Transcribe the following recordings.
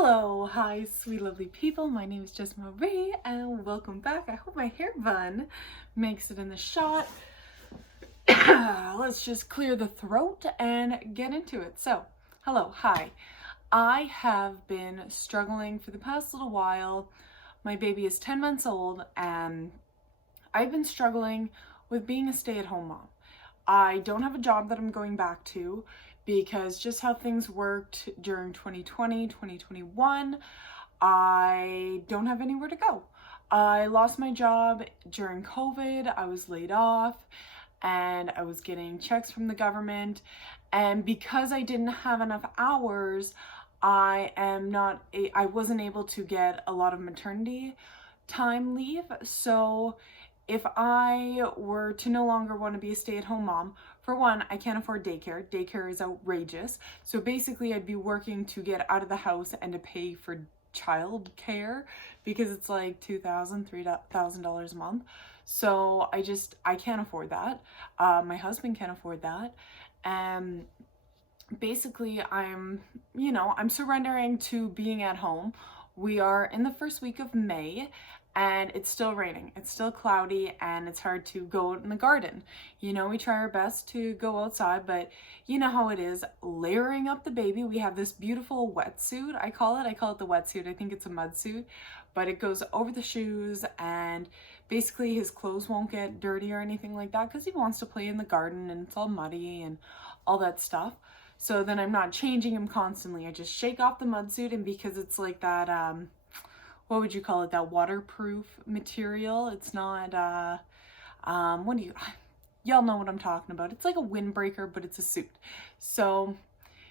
Hello, hi, sweet lovely people. My name is Jess Marie and welcome back. I hope my hair bun makes it in the shot. Let's just clear the throat and get into it. So, hello, hi. I have been struggling for the past little while. My baby is 10 months old and I've been struggling with being a stay-at-home mom. I don't have a job that I'm going back to because just how things worked during 2020, 2021, I don't have anywhere to go. I lost my job during COVID. I was laid off and I was getting checks from the government. And because I didn't have enough hours, I wasn't able to get a lot of maternity time leave. So if I were to no longer want to be a stay-at-home mom, for one, I can't afford daycare. Daycare is outrageous. So basically I'd be working to get out of the house and to pay for child care because it's like $2,000, $3,000 a month. So I can't afford that. My husband can't afford that. And basically I'm surrendering to being at home. We are in the first week of May and it's still raining. It's still cloudy and it's hard to go out in the garden. We try our best to go outside, but you know how it is layering up the baby. We have this beautiful wetsuit, I call it the wetsuit. I think it's a mud suit, but it goes over the shoes and basically his clothes won't get dirty or anything like that because he wants to play in the garden and it's all muddy and all that stuff. So then I'm not changing him constantly. I just shake off the mud suit, and because it's like that, what would you call it? That waterproof material. It's not, y'all know what I'm talking about. It's like a windbreaker, but it's a suit. So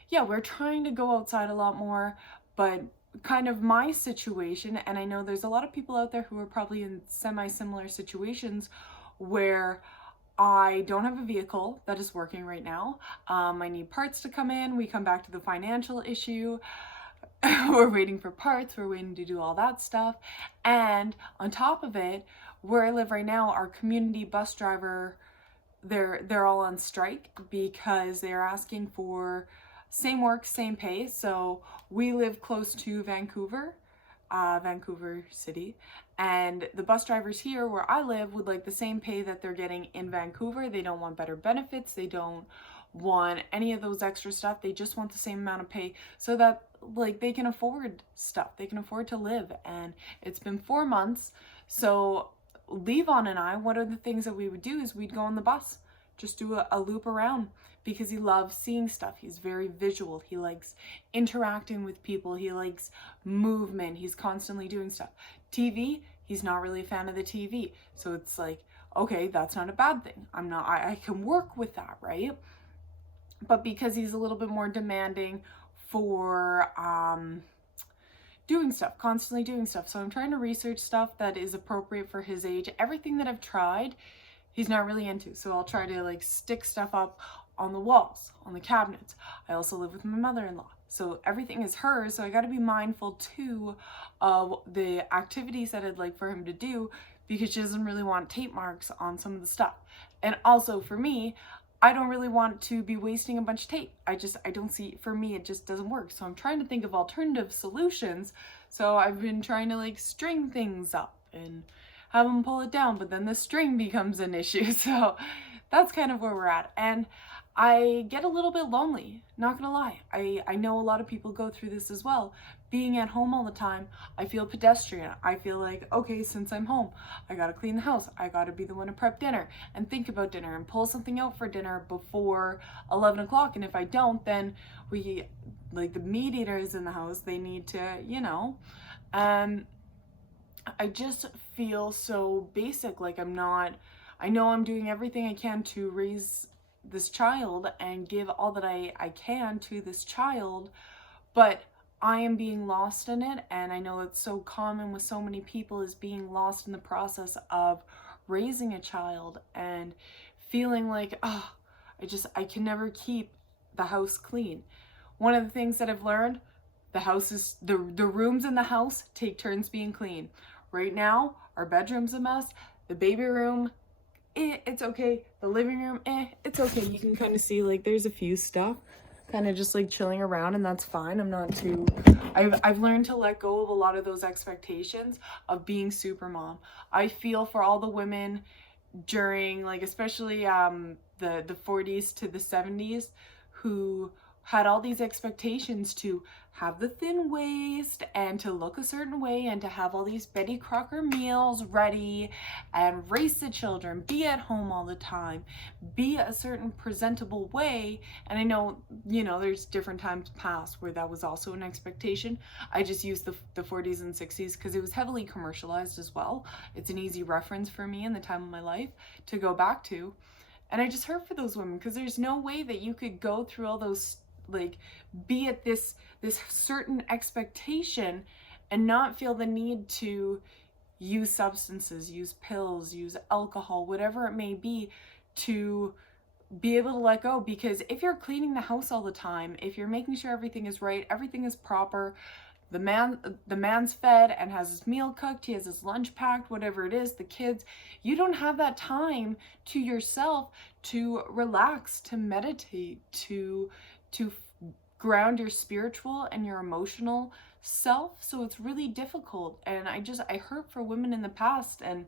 yeah, we're trying to go outside a lot more, but kind of my situation, and I know there's a lot of people out there who are probably in semi-similar situations where I don't have a vehicle that is working right now. I need parts to come in. We come back to the financial issue. We're waiting for parts. We're waiting to do all that stuff. And on top of it, where I live right now, our community bus driver, they're all on strike because they're asking for same work, same pay. So we live close to Vancouver City, and the bus drivers here where I live would like the same pay that they're getting in Vancouver. They don't want better benefits. They don't want any of those extra stuff. They just want the same amount of pay so that like they can afford stuff. They can afford to live. And it's been 4 months. So Levon and I, one of the things that we would do is we'd go on the bus, just do a loop around because he loves seeing stuff. He's very visual. He likes interacting with people. He likes movement. He's constantly doing stuff. TV, he's not really a fan of the TV. So it's like, okay, that's not a bad thing. I can work with that, right? But because he's a little bit more demanding for doing stuff, constantly doing stuff. So I'm trying to research stuff that is appropriate for his age. Everything that I've tried, he's not really into. So I'll try to like stick stuff up on the walls, on the cabinets. I also live with my mother-in-law. So everything is hers. So I got to be mindful too of the activities that I'd like for him to do because she doesn't really want tape marks on some of the stuff. And also for me, I don't really want to be wasting a bunch of tape. I don't see, for me, it just doesn't work. So I'm trying to think of alternative solutions. So I've been trying to like string things up and have them pull it down, but then the string becomes an issue. So that's kind of where we're at. And I get a little bit lonely, not gonna lie. I know a lot of people go through this as well. Being at home all the time, I feel pedestrian. I feel like, okay, since I'm home, I gotta clean the house. I gotta be the one to prep dinner and think about dinner and pull something out for dinner before 11 o'clock. And if I don't, then like the meat eaters in the house, they need to, I just feel so basic. Like I know I'm doing everything I can to raise this child and give all that I can to this child, but I am being lost in it. And I know it's so common with so many people is being lost in the process of raising a child and feeling like, oh, I can never keep the house clean. One of the things that I've learned, the rooms in the house take turns being clean. Right now, our bedroom's a mess. The baby room, it's okay. The living room, it's okay. You can kind of see like there's a few stuff, kind of just like chilling around, and that's fine. I'm not too, I've learned to let go of a lot of those expectations of being super mom. I feel for all the women during, like, especially the 40s to the 70s, who had all these expectations to have the thin waist and to look a certain way and to have all these Betty Crocker meals ready and raise the children, be at home all the time, be a certain presentable way. And I know, you know, there's different times past where that was also an expectation. I just used the 40s and 60s because it was heavily commercialized as well. It's an easy reference for me in the time of my life to go back to. And I just hurt for those women, because there's no way that you could go through all those, like, be at this certain expectation and not feel the need to use substances, use pills, use alcohol, whatever it may be, to be able to let go. Because if you're cleaning the house all the time, if you're making sure everything is right, everything is proper, the man's fed and has his meal cooked, he has his lunch packed, whatever it is, the kids, you don't have that time to yourself to relax, to meditate, to ground your spiritual and your emotional self. So it's really difficult. And I hurt for women in the past, and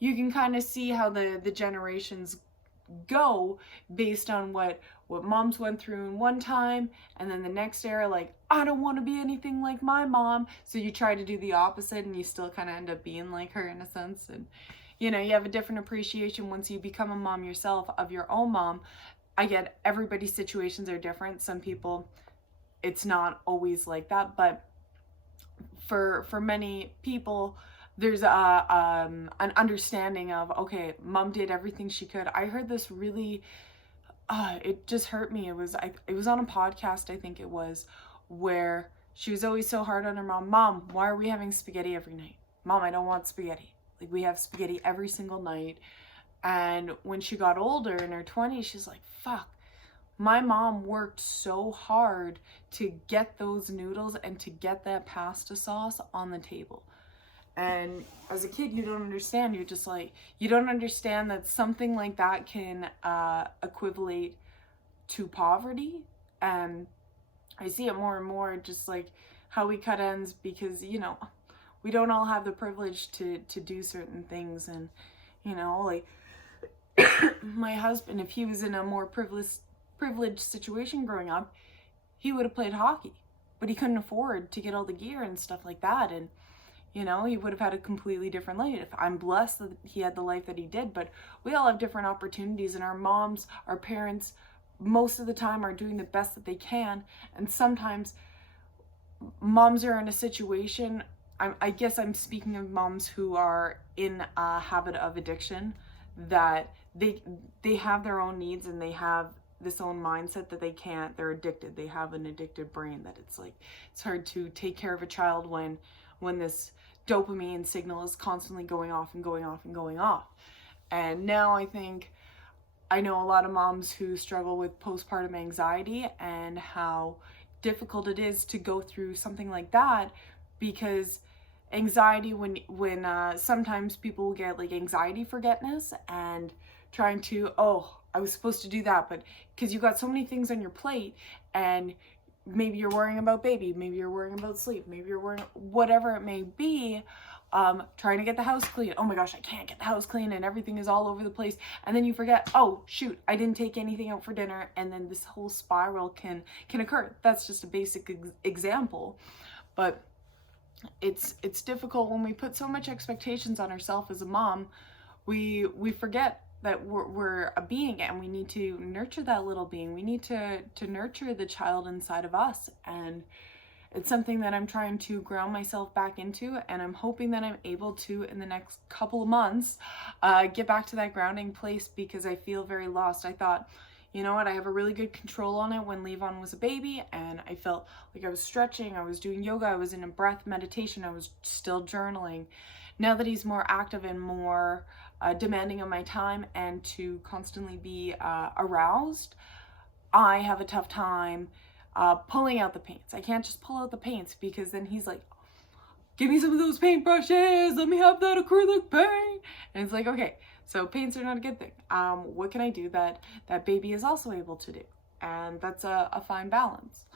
you can kind of see how the generations go based on what moms went through in one time, and then the next era, like, I don't want to be anything like my mom, so you try to do the opposite and you still kind of end up being like her in a sense. And you know, you have a different appreciation once you become a mom yourself of your own mom. I get everybody's situations are different. Some people, it's not always like that, but for many people, there's an understanding of, okay, mom did everything she could. I heard this really, it just hurt me. It was on a podcast, I think it was, where she was always so hard on her mom. Mom, why are we having spaghetti every night? Mom, I don't want spaghetti. Like, we have spaghetti every single night. And when she got older in her 20s, she's like, fuck, my mom worked so hard to get those noodles and to get that pasta sauce on the table. And as a kid, you don't understand. You're just like, you don't understand that something like that can equivalent to poverty. And I see it more and more, just like how we cut ends, because, you know, we don't all have the privilege to do certain things. And, you know, like, my husband, if he was in a more privileged situation growing up, he would have played hockey, but he couldn't afford to get all the gear and stuff like that. And, you know, he would have had a completely different life. I'm blessed that he had the life that he did, but we all have different opportunities, and our moms, our parents, most of the time are doing the best that they can. And sometimes moms are in a situation, I guess I'm speaking of moms who are in a habit of addiction, that they have their own needs and they have this own mindset that they're addicted. They have an addicted brain, that it's like, it's hard to take care of a child when this dopamine signal is constantly going off and going off and going off. And now I know a lot of moms who struggle with postpartum anxiety, and how difficult it is to go through something like that, because anxiety, when sometimes people will get like anxiety forgetness and trying to, oh, I was supposed to do that, but because you got so many things on your plate, and maybe you're worrying about baby, maybe you're worrying about sleep, maybe you're worrying, whatever it may be, trying to get the house clean. Oh my gosh, I can't get the house clean, and everything is all over the place. And then you forget, oh shoot, I didn't take anything out for dinner. And then this whole spiral can occur. That's just a basic example. But it's difficult when we put so much expectations on ourselves as a mom. We forget that we're a being, and we need to nurture that little being. We need to nurture the child inside of us. And it's something that I'm trying to ground myself back into, and I'm hoping that I'm able to, in the next couple of months, get back to that grounding place, because I feel very lost. I thought, you know what, I have a really good control on it when Levon was a baby, and I felt like I was stretching, I was doing yoga, I was in a breath meditation, I was still journaling. Now that he's more active and more demanding of my time, and to constantly be aroused, I have a tough time pulling out the paints. I can't just pull out the paints, because then he's like, give me some of those paintbrushes, let me have that acrylic paint. And it's like, okay, so paints are not a good thing. What can I do that baby is also able to do? and that's a fine balance.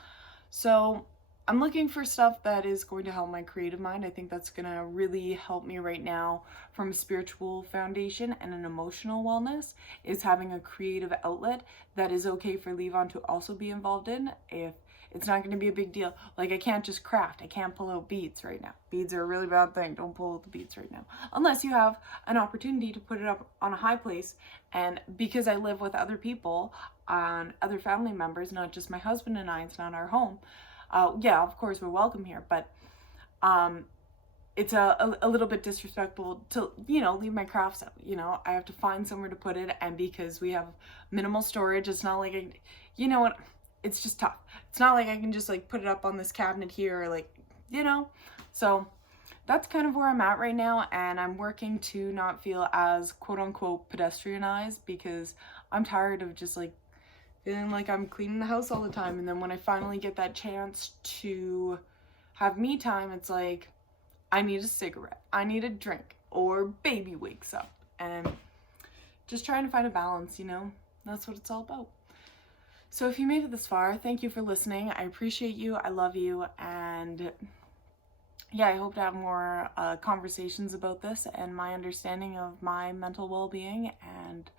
So I'm looking for stuff that is going to help my creative mind. I think that's going to really help me right now from a spiritual foundation and an emotional wellness, is having a creative outlet that is okay for Levon to also be involved in. If it's not going to be a big deal. Like, I can't just craft. I can't pull out beads right now. Beads are a really bad thing. Don't pull out the beads right now. Unless you have an opportunity to put it up on a high place. And because I live with other people, other family members, not just my husband and I, it's not our home. Yeah, of course, we're welcome here. But it's a little bit disrespectful to, leave my crafts out. I have to find somewhere to put it. And because we have minimal storage, it's not like, what? It's just tough. It's not like I can just like put it up on this cabinet here or like, so that's kind of where I'm at right now. And I'm working to not feel as quote unquote pedestrianized, because I'm tired of just like feeling like I'm cleaning the house all the time. And then when I finally get that chance to have me time, it's like, I need a cigarette, I need a drink, or baby wakes up, and just trying to find a balance, that's what it's all about. So if you made it this far, thank you for listening. I appreciate you. I love you. And yeah, I hope to have more conversations about this and my understanding of my mental well-being and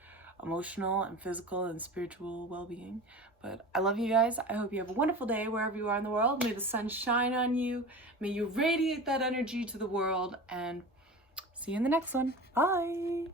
emotional and physical and spiritual well-being. But I love you guys. I hope you have a wonderful day wherever you are in the world. May the sun shine on you. May you radiate that energy to the world. And see you in the next one. Bye.